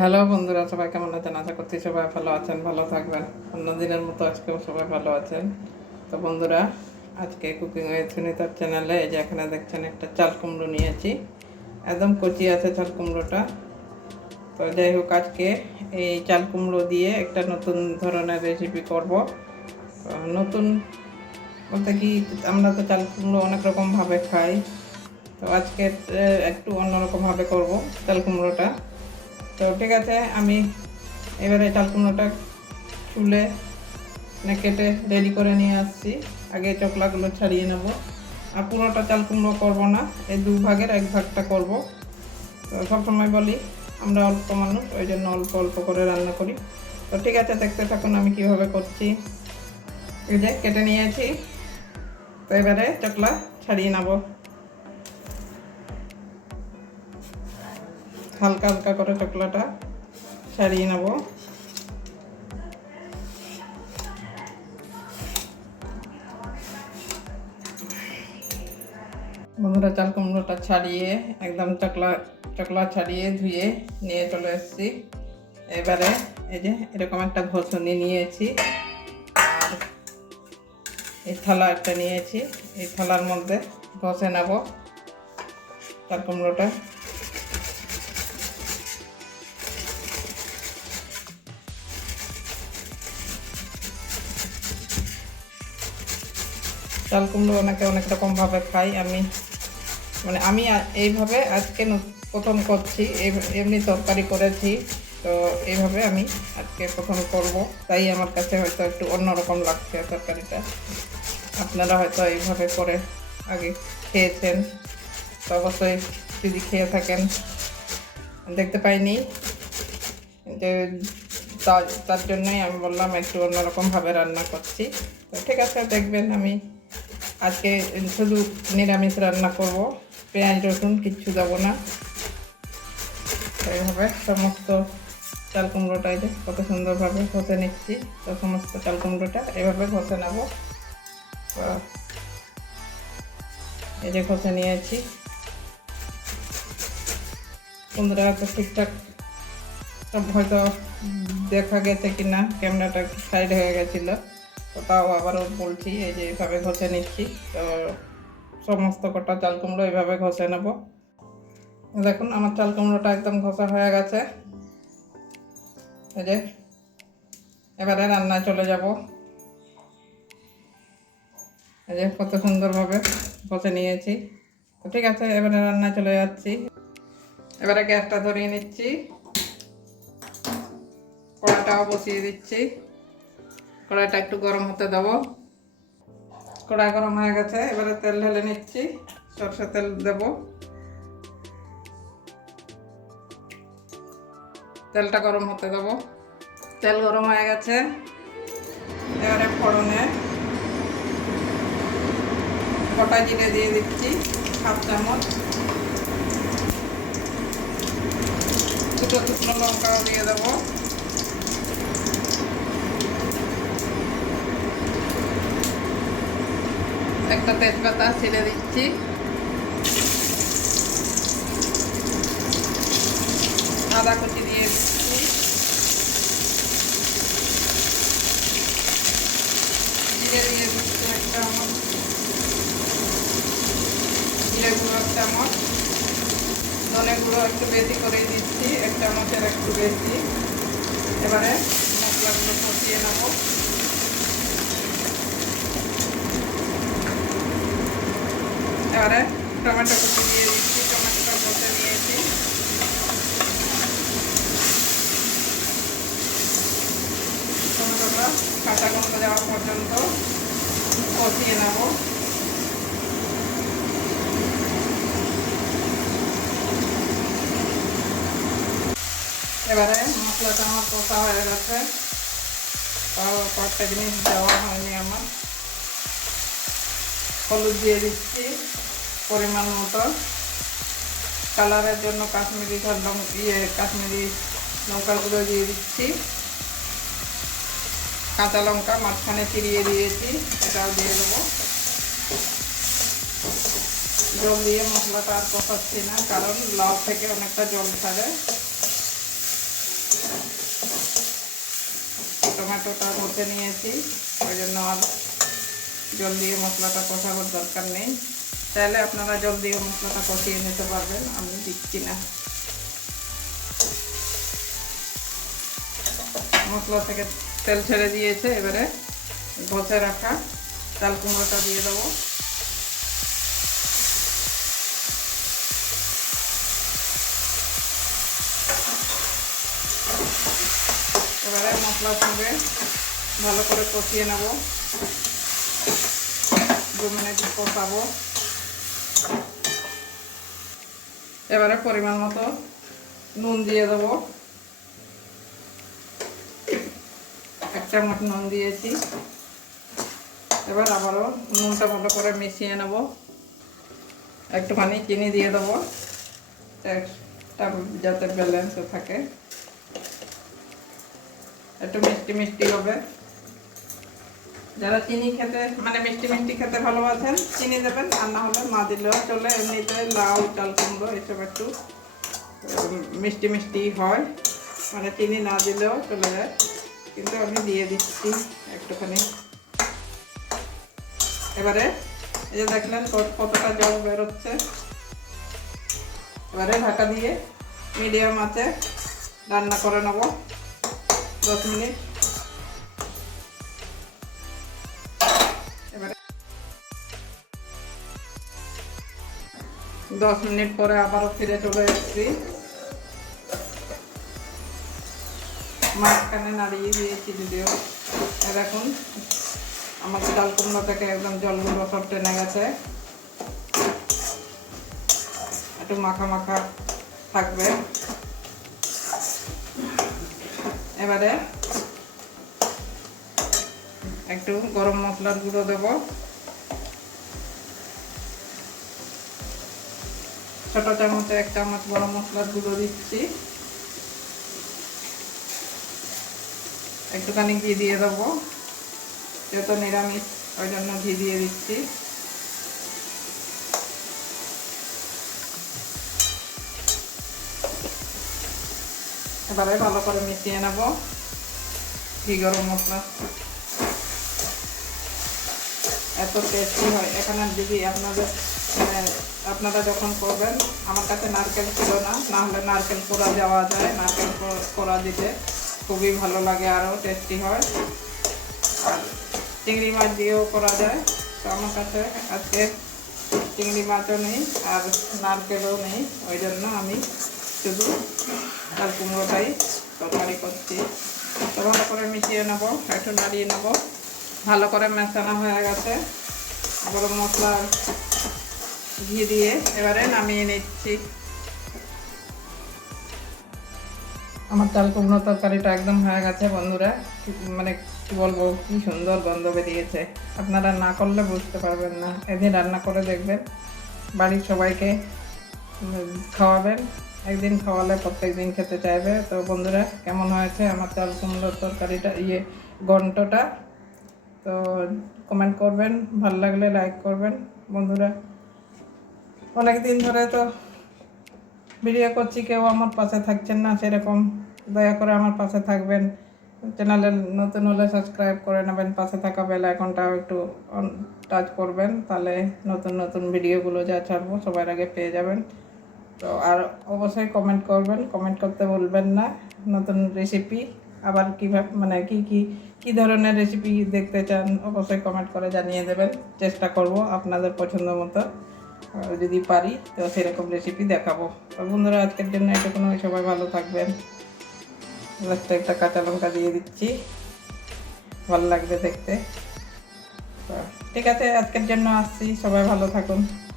Hello বন্ধুরা, সবাই কেমন আছেন? আশা করছি সবাই ভালো আছেন, ভালো থাকবেন। অন্য দিনের মতো আজকেও সবাই ভালো আছেন। তো বন্ধুরা, আজকে কুকিং উইথ সুনিতার চ্যানেলে এই যে এখানে দেখছেন একটা চাল কুমড়ো নিয়েছি। একদম কচি আছে চাল কুমড়োটা। তো যাই হোক, আজকে এই চাল কুমড়ো দিয়ে একটা নতুন ধরনের রেসিপি করব। নতুন বলতে কি, আমরা তো চাল কুমড়ো অনেক রকমভাবে খাই। তো আজকে একটু অন্যরকমভাবে করব চাল কুমড়োটা। তো ঠিক আছে, আমি এবারে চাল কুমড়োটা চুলে মানে কেটে রেডি করে নিয়ে আসছি। আগে চকলাগুলো ছাড়িয়ে নেব। আর পুরোটা চাল কুমড়ো করব না, এই দু ভাগের এক ভাগটা করব। তো সবসময় বলি, আমরা অল্প মানুষ, ওই জন্য অল্প অল্প করে রান্না করি। তো ঠিক আছে, দেখতে থাকুন আমি কীভাবে করছি। এই যে, কেটে নিয়েছি। তো এবারে চকলা ছাড়িয়ে নেব। হালকা হালকা করে চকলাটা ছাড়িয়ে নেব। বন্ধুরা, চাল কুমড়োটা ছাড়িয়ে, একদম চকলা চকলা ছাড়িয়ে ধুয়ে নিয়ে চলে এসেছি। এবারে এই যে এরকম একটা ঘষণি নিয়েছি, আর এই থালা একটা নিয়েছি। এই থালার মধ্যে ঘষে নেব চাল কুমড়োটা। চাল কুমড়ো অনেকে অনেক রকমভাবে খাই আমি। মানে আমি এইভাবে আজকে প্রথম করছি এমনি তরকারি করেছি। তো এইভাবে আমি আজকে প্রথম করব। তাই আমার কাছে হয়তো একটু অন্যরকম লাগছে তরকারিটা। আপনারা হয়তো এইভাবে করে আগে খেয়েছেন। তো অবশ্যই যদি খেয়ে থাকেন। দেখতে পাইনি। যে তার জন্যই আমি বললাম একটু অন্যরকমভাবে রান্না করছি। তো ঠিক আছে, দেখবেন আমি আজকে শুধু নিরামিষ রান্না করব। পেঁয়াজ, রসুন, কিচ্ছু দেবো না। এইভাবে সমস্ত চাল কুমড়োটা এই যে কত সুন্দরভাবে ঘষে নিচ্ছি। তো সমস্ত চাল কুমড়োটা এভাবে ঘষে নেব। এই যে ঘষে নিয়েছি। কুমড়োটা তো ঠিকঠাক সব হয়তো দেখা গেছে কি না ক্যামেরাটা সাইড হয়ে গেছিল। তাও আবারও বলছি, এই যে এইভাবে ঘষে নিচ্ছি। তো সমস্ত কটা চাল কুমড়ো এইভাবে ঘষে নেব। দেখুন, আমার চাল কুমড়োটা একদম ঘষা হয়ে গেছে। এই যে, এবারে রান্নায় চলে যাব। এই যে, কত সুন্দরভাবে ঘষে নিয়েছি। তো ঠিক আছে, এবারে রান্নায় চলে যাচ্ছি। এবারে গ্যাসটা ধরিয়ে নিচ্ছি। কড়াটাও বসিয়ে দিচ্ছি। কড়াইটা একটু গরম হতে দেবো। কড়াই গরম হয়ে গেছে, এবারে তেল ঢেলে নিচ্ছি, সরষে তেল দেব। তেলটা গরম হতে দেবো। তেল গরম হয়ে গেছে, এবারে ফোড়নে গোটা জিরে দিয়ে দিচ্ছি, হাফ চামচ। দুটো শুকনো লঙ্কাও দিয়ে দেবো। একটা তেজপাতা ছেড়ে দিচ্ছি আদা কুচি দিয়ে দিচ্ছি জিরে দিয়ে দিচ্ছি এক চামচ জিরে গুঁড়ো এক চামচ ধনে গুঁড়ো একটু বেশি করে দিচ্ছি এক চামচের একটু বেশি এবারে মশলাগুলো কষিয়ে নেব এবারে টমেটো কুচি দিয়ে দিচ্ছি, টমেটোটা বসে নিয়েছি। টমেটোটা কাঁচা গন্ধ যাওয়া পর্যন্ত কষিয়ে নেব। এবারে মশলাটা আমার কষা হয়ে গেছে। কয়েকটা জিনিস দেওয়া হয়নি আমার। হলুদ দিয়ে দিচ্ছি। পরিমাণ মতো। কালারের জন্য কাশ্মীরি লঙ্কা ইয়ে কাশ্মীরি লঙ্কার গুঁড়ো দিয়ে দিচ্ছি। কাঁচা লঙ্কা মাঝখানে চিরিয়ে দিয়েছি, এটাও দিয়ে দেবো। জল দিয়ে মশলাটা আর কষাচ্ছি না, কারণ লাউ থেকে অনেকটা জল ছাড়ে। টমেটোটা ভরতে নিয়েছি, ওই জন্য আর জল দিয়ে মশলাটা কষাবার দরকার নেই। চাইলে আপনারা জল দিয়ে মশলাটা কষিয়ে নিতে পারবেন, আমি দিচ্ছি না। মশলা থেকে তেল ছেড়ে দিয়েছে, এবারে ঘষে রাখা চাল কুমড়োটা দিয়ে দেবো। এবারে মশলার সঙ্গে ভালো করে কষিয়ে নেব। দু মিনিট কষাবো। এবারে পরিমাণ মতো নুন দিয়ে দেবো। এক চামচ নুন দিয়েছি। এবার আবারও নুনটা ভালো করে মিশিয়ে নেব। একটুখানি চিনি দিয়ে দেবো যাতে ব্যালেন্সে থাকে। একটু মিষ্টি মিষ্টি হবে। যারা চিনি খেতে মানে মিষ্টি মিষ্টি খেতে ভালোবাসেন, চিনি দেবেন, আর না হলে না দিলেও চলে। এমনিতে লাউ চাল কুমড়ো এসব একটু মিষ্টি মিষ্টি হয়। মানে চিনি না দিলেও চলে যায়। কিন্তু আমি দিয়ে দিচ্ছি একটুখানি। এবারে, এই যে দেখলেন কত- কতটা জল বেরোচ্ছে। এবারে ঢাকা দিয়ে মিডিয়াম আছে, রান্না করে নেব। দশ মিনিট। দশ মিনিট পরে আবারও ফিরে চলে এসেছি। মাঝখানে নাড়িয়ে দিয়েছি যদিও। দেখুন, আমার চাল কুমড়ো থেকে একদম জলগুলো সব টেনে গেছে। একটু মাখা মাখা থাকবে। এবারে একটু গরম মশলার গুঁড়ো দেব। ছোট চামচে এক চামচ গরম মশলার গুঁড়ো দিচ্ছি। একটুখানি ঘি দিয়ে দেবো। যেহেতু নিরামিষ, ওই জন্য ঘি দিয়ে দিচ্ছি। এবারে ভালো করে মিশিয়ে নেব ঘি গরম মশলা। এত টেস্টি হয়। এখানে যদি আপনাদের আপনারা যখন করবেন, আমার কাছে নারকেল ছিল না না হলে নারকেল কোড়া যাওয়া যায়, নারকেল কোড়া দিতে। খুবই ভালো লাগে, আরও টেস্টি হয়। আর চিংড়ি মাছ দিয়েও করা যায়, তো আমার কাছে আজকে চিংড়ি মাছও নেই, আর নারকেলও নেই, ওই জন্য আমি শুধু চাল কুমড়োটাই তরকারি করছি। তো ভালো করে মিশিয়ে নেব, একটু নাড়িয়ে নেব। ভালো করে মেশানো হয়ে গেছে। গরম মশলা ঘি দিয়ে এবারে নামিয়ে নিচ্ছি। আমার চাল কুমড়ো তরকারিটা একদম হয়ে গেছে বন্ধুরা। মানে কি বলব, কি সুন্দর গন্ধ বেরিয়েছে। আপনারা না করলে বুঝতে পারবেন না। এদিন রান্না করে দেখবেন। বাড়ির সবাইকে খাওয়াবেন। একদিন খাওয়ালে প্রত্যেক দিন খেতে চাইবে। তো বন্ধুরা, কেমন হয়েছে আমার চাল কুমড়োর তরকারিটা ইয়ে ঘন্টটা? তো কমেন্ট করবেন। ভালো লাগলে লাইক করবেন। বন্ধুরা অনেক দিন ধরে তো ভিডিও করছি, কেউ আমার পাশে থাকছেন না, সেরকম। দয়া করে আমার পাশে থাকবেন। চ্যানেলে নতুন হলে সাবস্ক্রাইব করে নেবেন, পাশে থাকা বেল আইকনটাও একটু টাচ করবেন, তাহলে নতুন নতুন ভিডিওগুলো যা ছাড়বো সবার আগে পেয়ে যাবেন। তো আর অবশ্যই কমেন্ট করবেন কমেন্ট করতে বলবেন না। নতুন রেসিপি আবার কীভাবে মানে কি কি কি ধরনের রেসিপি দেখতে চান, অবশ্যই কমেন্ট করে জানিয়ে দেবেন। চেষ্টা করব আপনাদের পছন্দ মতো। যদি পারি, তো সেরকম রেসিপি দেখাবো। তো বন্ধুরা, আজকের জন্য এটুকুন। সবাই ভালো থাকবেন। লাস্টে একটা কাঁচা লঙ্কা দিয়ে দিচ্ছি। ভালো লাগবে দেখতে। ঠিক আছে, আজকের জন্য আসছি। সবাই ভালো থাকুন।